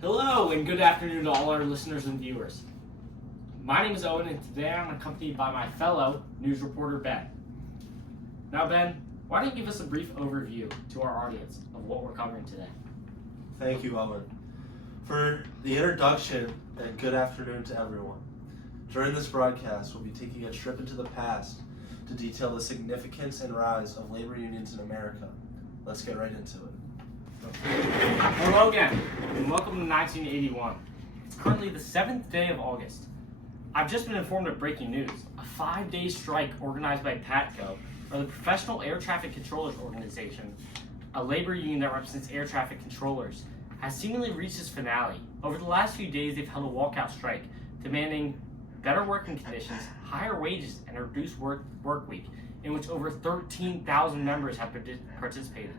Hello and good afternoon to all our listeners and viewers. My name is Owen and today I'm accompanied by my fellow news reporter Ben. Now Ben, why don't you give us a brief overview to our audience of what we're covering today? Thank you, Owen, for the introduction and good afternoon to everyone. During this broadcast, we'll be taking a trip into the past to detail the significance and rise of labor unions in America. Let's get right into it. Hello again, and welcome to 1981. It's currently the 7th day of August. I've just been informed of breaking news. A 5-day strike organized by PATCO, or the Professional Air Traffic Controllers Organization, a labor union that represents air traffic controllers, has seemingly reached its finale. Over the last few days, they've held a walkout strike, demanding better working conditions, higher wages, and a reduced work week, in which over 13,000 members have participated.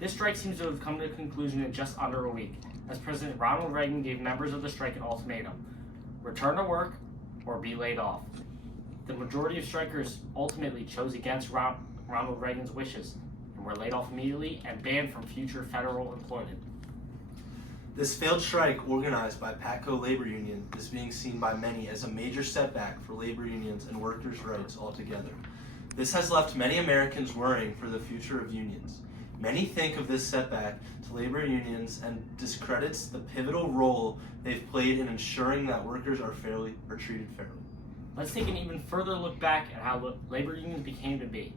This strike seems to have come to a conclusion in just under a week, as President Ronald Reagan gave members of the strike an ultimatum: return to work or be laid off. The majority of strikers ultimately chose against Ronald Reagan's wishes and were laid off immediately and banned from future federal employment. This failed strike organized by PATCO Labor Union is being seen by many as a major setback for labor unions and workers' rights altogether. This has left many Americans worrying for the future of unions. Many think of this setback to labor unions and discredits the pivotal role they've played in ensuring that workers are treated fairly. Let's take an even further look back at how labor unions became to be.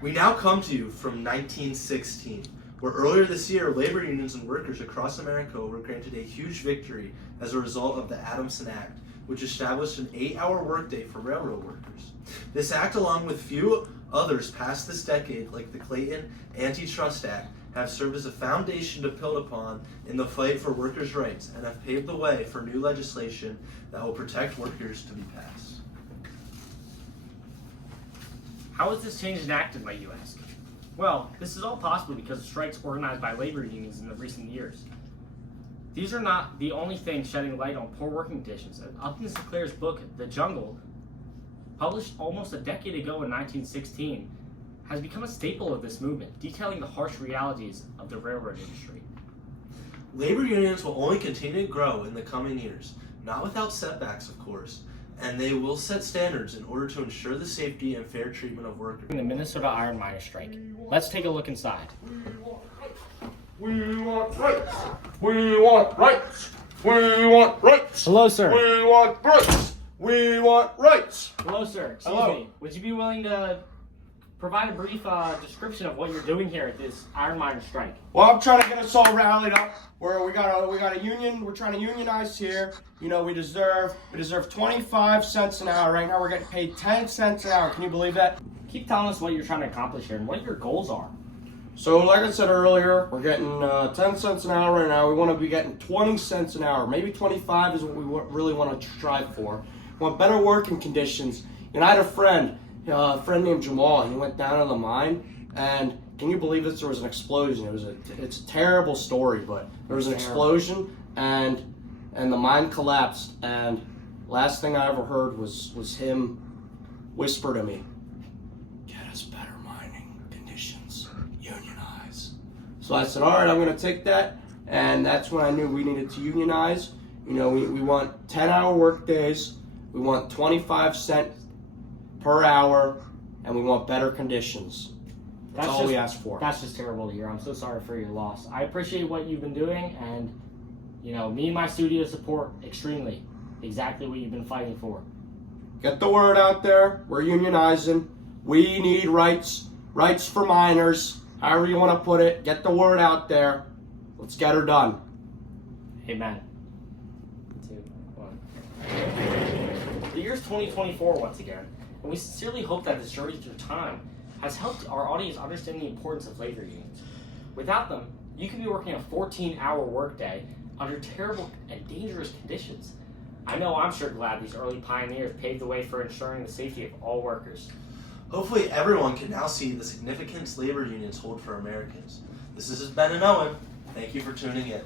We now come to you from 1916, where earlier this year, labor unions and workers across America were granted a huge victory as a result of the Adamson Act, which established an 8-hour workday for railroad workers. This act, along with few others passed this decade, like the Clayton Antitrust Act, have served as a foundation to build upon in the fight for workers' rights and have paved the way for new legislation that will protect workers to be passed. How was this change enacted, might you ask? Well, this is all possible because of strikes organized by labor unions in the recent years. These are not the only things shedding light on poor working conditions. Upton Sinclair's book, The Jungle, published almost a decade ago in 1916, has become a staple of this movement, detailing the harsh realities of the railroad industry. Labor unions will only continue to grow in the coming years, not without setbacks, of course, and they will set standards in order to ensure the safety and fair treatment of workers. The Minnesota iron miners strike. Let's take a look inside. We want rights. We want rights. We want rights. Hello, sir. We want rights. We want rights. Hello, sir. Excuse Hello. me. Would you be willing to provide a brief description of what you're doing here at this iron miner strike? Well, I'm trying to get us all rallied up. Where we got a union. We're trying to unionize here. You know, we deserve 25 cents an hour. Right now, we're getting paid 10 cents an hour. Can you believe that? Keep telling us what you're trying to accomplish here and what your goals are. So, like I said earlier, we're getting 10 cents an hour right now. We want to be getting 20 cents an hour. Maybe 25 is what we really want to strive for. We want better working conditions. And I had a friend named Jamal. He went down to the mine, and can you believe this? There was an explosion. It's a terrible story, but there was an explosion, and the mine collapsed. And last thing I ever heard was him whisper to me, "Get us better mining conditions. Unionize." So I said, all right, I'm going to take that. And that's when I knew we needed to unionize. You know, we want 10-hour work days. We want 25 cents per hour. And we want better conditions. That's all we ask for. That's just terrible to hear. I'm so sorry for your loss. I appreciate what you've been doing. And, you know, me and my studio support extremely exactly what you've been fighting for. Get the word out there. We're unionizing. We need rights. Rights for miners. However you want to put it. Get the word out there. Let's get her done. Amen. 2, 1. The year's 2024 once again, and we sincerely hope that this journey through time has helped our audience understand the importance of labor unions. Without them, you could be working a 14-hour workday under terrible and dangerous conditions. I know I'm sure glad these early pioneers paved the way for ensuring the safety of all workers. Hopefully everyone can now see the significance labor unions hold for Americans. This is Ben and Owen. Thank you for tuning in.